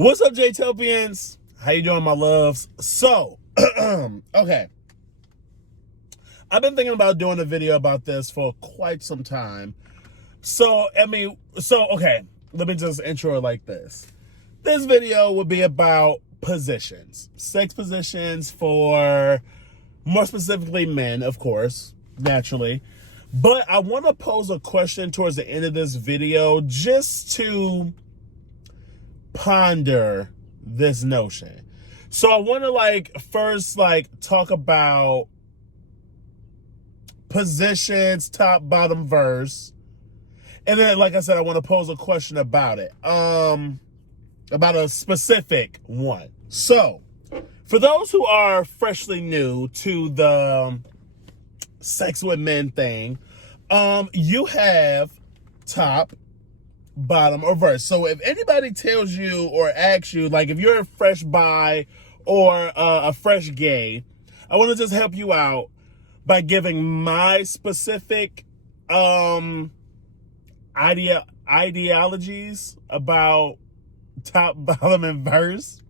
What's up, Jay-Topians? How you doing, my loves? So, okay. I've been thinking about doing a video about this for quite some time. Okay, let me just intro it like this. This video would be about positions. Sex positions for, more specifically, men, of course, naturally. But I want to pose a question towards the end of this video just to ponder this notion. So I want to first talk about positions, top, bottom, verse. And then, like I said, I want to pose a question about it. About a specific one. So, for those who are freshly new to the sex with men thing, you have top, bottom, or verse. So if anybody tells you or asks you, like if you're a fresh bi or a fresh gay, I want to just help you out by giving my specific ideologies about top, bottom, and verse,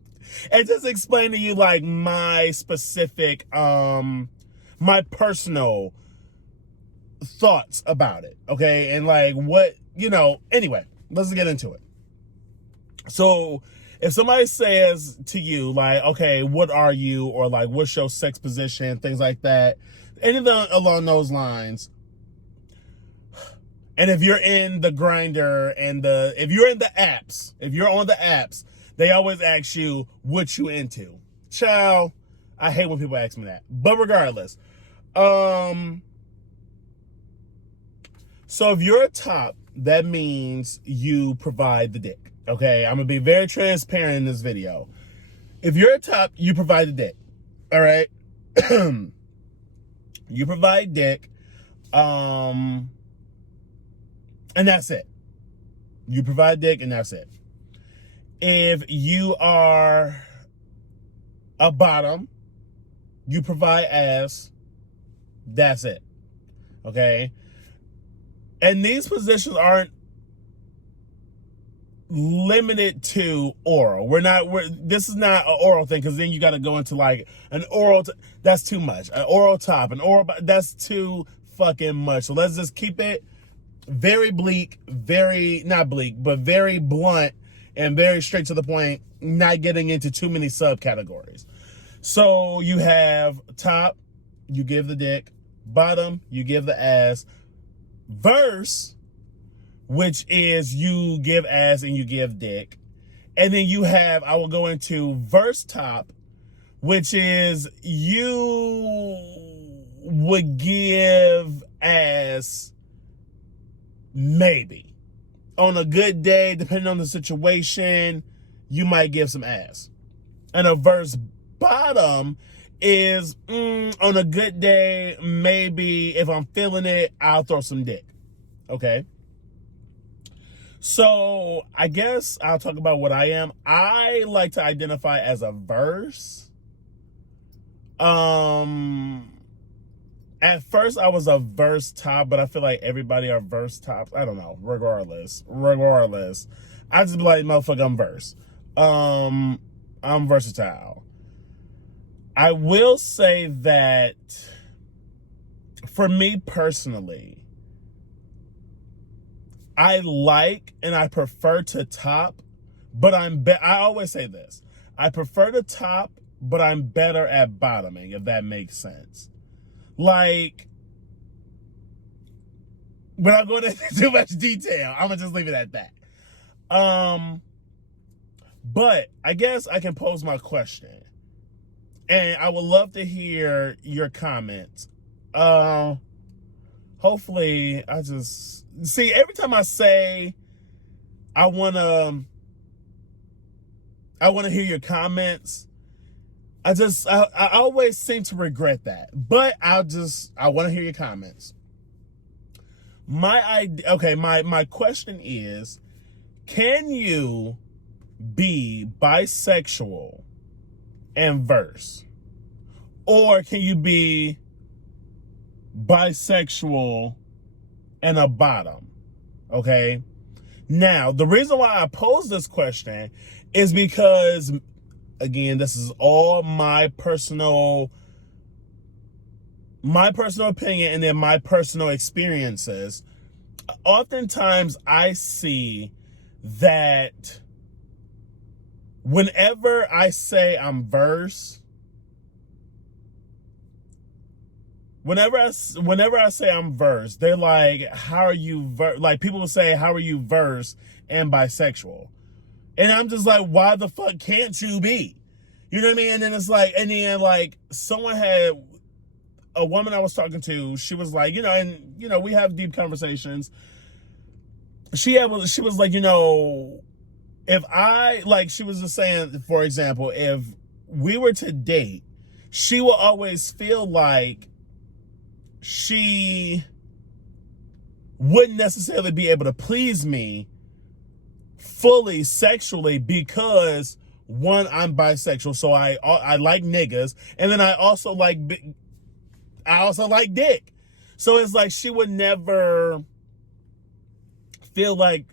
and just explain to you like my specific my personal thoughts about it, okay? And like what, anyway, let's get into it. So if somebody says to you like, okay, what are you, or like what's your sex position, things like that, anything along those lines. And if you're in the grinder and if you're on the apps, they always ask you what you into. Child, I hate when people ask me that. But regardless, so if you're a top, that means you provide the dick. Okay, I'm gonna be very transparent in this video. If you're a top, you provide the dick. All right, you provide dick, and that's it. You provide dick, and that's it. If you are a bottom, you provide ass. That's it. Okay. And these positions aren't limited to oral. This is not an oral thing, because then you got to go into like an oral. That's too much. An oral top, an oral. That's too fucking much. So let's just keep it very bleak, not bleak, but very blunt and very straight to the point. Not getting into too many subcategories. So you have top, you give the dick. Bottom, you give the ass. Verse, which is you give ass and you give dick. And then you have, I will go into verse top, which is you would give ass maybe. On a good day, depending on the situation, you might give some ass. And a verse bottom is on a good day, maybe if I'm feeling it, I'll throw some dick. Okay. So I guess I'll talk about what I am. I like to identify as a verse. At first I was a verse top, but I feel like everybody are verse tops. I don't know. Regardless, I just be like, motherfucker, I'm verse. I'm versatile. I will say that for me personally, I like and I prefer to top, but I always say this. I prefer to top, but I'm better at bottoming, if that makes sense. Like, without going into too much detail, I'm gonna just leave it at that. But I guess I can pose my question. And I would love to hear your comments. Hopefully, every time I say I wanna hear your comments, I always seem to regret that. But I want to hear your comments. My question is, can you be bisexual and verse? Or can you be bisexual and a bottom? Okay. Now, the reason why I pose this question is because, again, this is all my personal opinion and then my personal experiences. Oftentimes I see that whenever I say I'm verse, whenever I say I'm verse, they're like, how are you like people will say, how are you verse and bisexual? And I'm just like, why the fuck can't you be? You know what I mean? And then it's like, and then like someone had a woman I was talking to, she was like, and we have deep conversations. She was like, if I, like, she was just saying, for example, if we were to date, she will always feel like she wouldn't necessarily be able to please me fully sexually because, one, I'm bisexual, so I like niggas, and then I also like dick. So it's like she would never feel like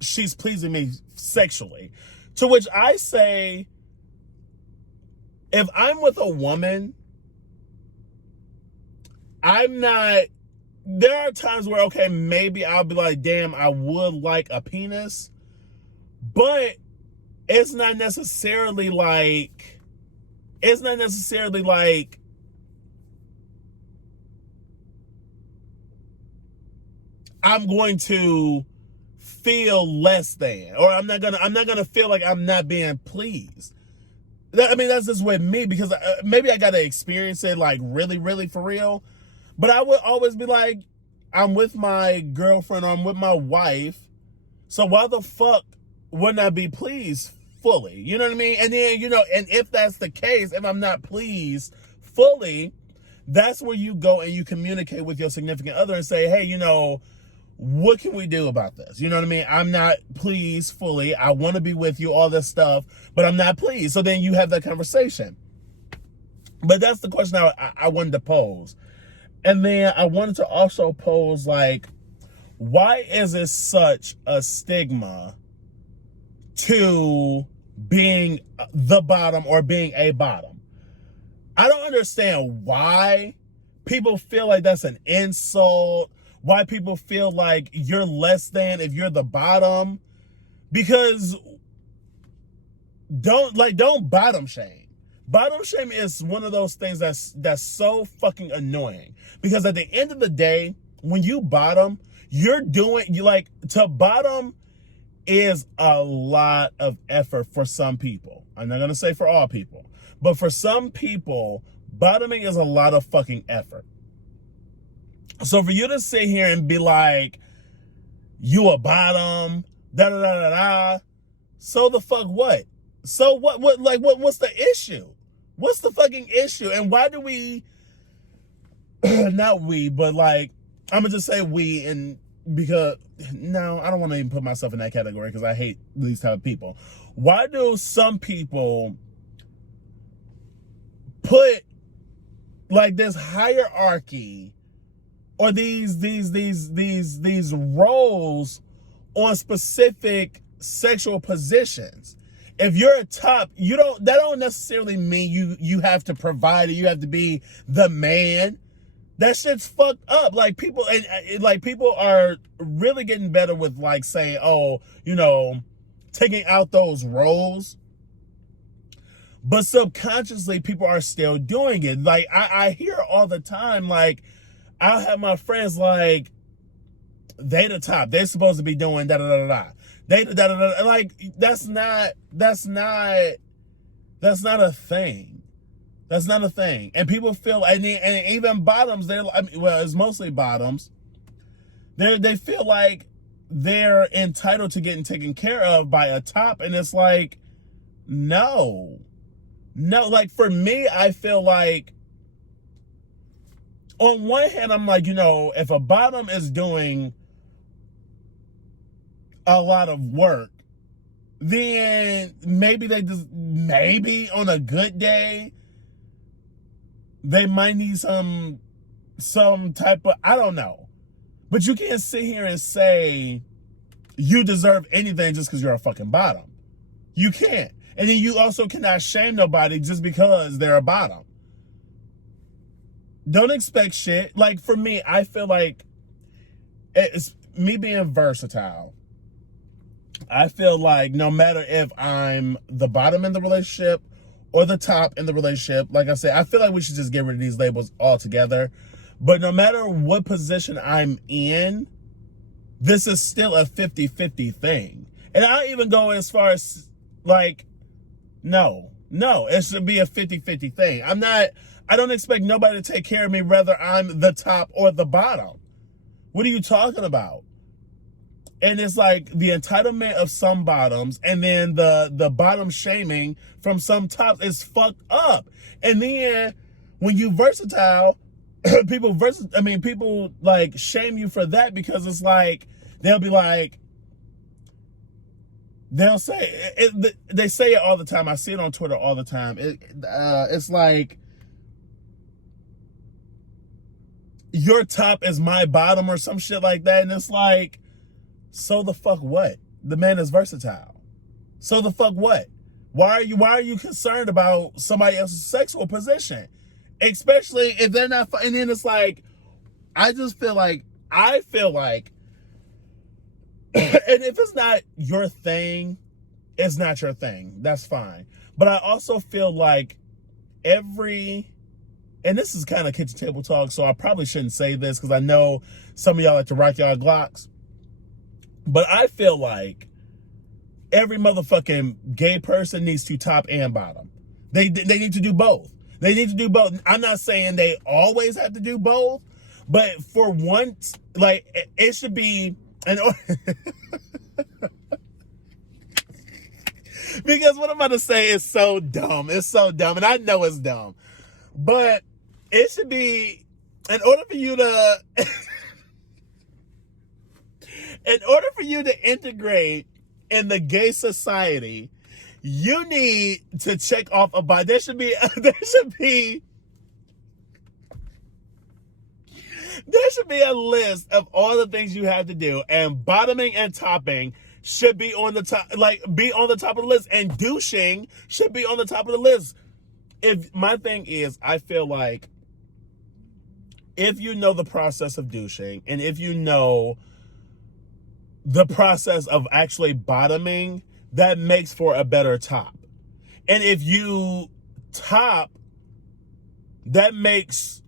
she's pleasing me sexually. To which I say, if I'm with a woman, there are times where, okay, maybe I'll be like, damn, I would like a penis, but it's not necessarily like I'm going to feel less than, or I'm not gonna feel like I'm not being pleased. That's just with me, because maybe I gotta experience it like really, really for real. But I would always be like, I'm with my girlfriend or I'm with my wife, so why the fuck wouldn't I be pleased fully? You know what I mean? And then, and if that's the case, if I'm not pleased fully, that's where you go and you communicate with your significant other and say, hey, what can we do about this? You know what I mean? I'm not pleased fully. I want to be with you, all this stuff, but I'm not pleased. So then you have that conversation. But that's the question I wanted to pose. And then I wanted to also pose, like, why is it such a stigma to being the bottom or being a bottom? I don't understand why people feel like that's an insult, why people feel like you're less than if you're the bottom, because don't bottom shame. Bottom shame is one of those things that's so fucking annoying, because at the end of the day, when you bottom, to bottom is a lot of effort for some people. I'm not going to say for all people, but for some people, bottoming is a lot of fucking effort. So for you to sit here and be like, you a bottom, da da da da da, so the fuck what? So what's the issue? What's the fucking issue? And why do we, not we, but like, I'm gonna just say we, and because, no, I don't want to even put myself in that category because I hate these type of people. Why do some people put like this hierarchy or these roles on specific sexual positions? If you're a top, that don't necessarily mean you have to provide it. You have to be the man. That shit's fucked up. Like people are really getting better with like saying, oh, taking out those roles. But subconsciously, people are still doing it. Like I hear all the time, like I'll have my friends like, they the top. They're supposed to be doing da da da da. They da da da. Like that's not a thing. That's not a thing. And people feel, and even bottoms, it's mostly bottoms. They feel like they're entitled to getting taken care of by a top, and it's like, no. Like for me, I feel like, on one hand, I'm like, if a bottom is doing a lot of work, then maybe on a good day, they might need some type of, I don't know. But you can't sit here and say you deserve anything just because you're a fucking bottom. You can't. And then you also cannot shame nobody just because they're a bottom. Don't expect shit. Like, for me, I feel like it's me being versatile. I feel like no matter if I'm the bottom in the relationship or the top in the relationship, like I said, I feel like we should just get rid of these labels altogether. But no matter what position I'm in, this is still a 50-50 thing. And I don't even go as far as, like, no, it should be a 50-50 thing. I don't expect nobody to take care of me whether I'm the top or the bottom. What are you talking about? And it's like the entitlement of some bottoms and then the bottom shaming from some tops is fucked up. And then when you versatile, people like shame you for that because it's like, they'll be like, they'll say, they say it all the time. I see it on Twitter all the time. It's like, your top is my bottom or some shit like that. And it's like, so the fuck what? The man is versatile. So the fuck what? Why are you concerned about somebody else's sexual position? Especially if they're not, and then it's like, I feel like, and if it's not your thing, it's not your thing. That's fine. But I also feel like and this is kind of kitchen table talk, so I probably shouldn't say this because I know some of y'all like to rock y'all Glocks. But I feel like every motherfucking gay person needs to top and bottom. They need to do both. They need to do both. I'm not saying they always have to do both, but for once, like, it should be because what I'm about to say is so dumb. It's so dumb, and I know it's dumb. But it should be, in order for you to integrate in the gay society, you need to check off a box. There should be a list of all the things you have to do, and bottoming and topping should be on the top, be on the top of the list, and douching should be on the top of the list. My thing is, I feel like if you know the process of douching, and if you know the process of actually bottoming, that makes for a better top. And if you top, that makes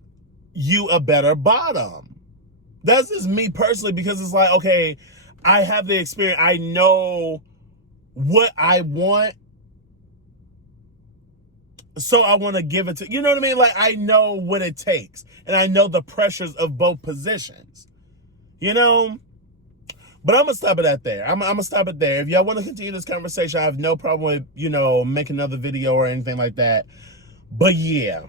you a better bottom. That's just me personally, because it's like, okay, I have the experience. I know what I want, so I want to give it to, you know what I mean? Like, I know what it takes, and I know the pressures of both positions, you know? But I'm going to stop it at there. I'm going to stop it there. If y'all want to continue this conversation, I have no problem with, making another video or anything like that. But yeah,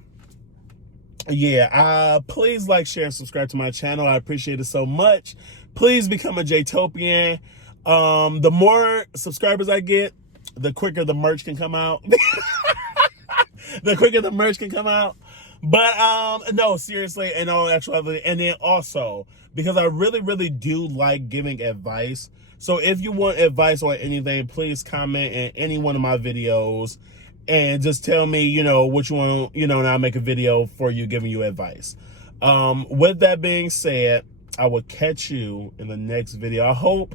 please like, share, and subscribe to my channel. I appreciate it so much. Please become a Jay-Topian. The more subscribers I get, the quicker the merch can come out. But no, seriously, in all actuality, and then also, because I really, really do like giving advice. So if you want advice on anything, please comment in any one of my videos and just tell me, what you want, and I'll make a video for you giving you advice. With that being said, I will catch you in the next video. I hope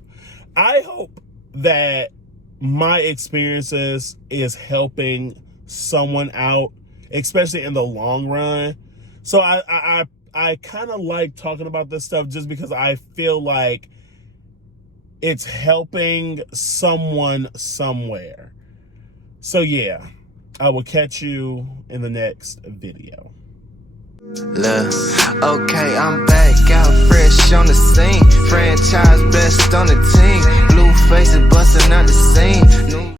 that my experiences is helping someone out, especially in the long run. So I kind of like talking about this stuff just because I feel like it's helping someone somewhere. So yeah, I will catch you in the next video. Look, okay, I'm back, out fresh on the scene. Franchise best on the team. Blue faces busting out the scene.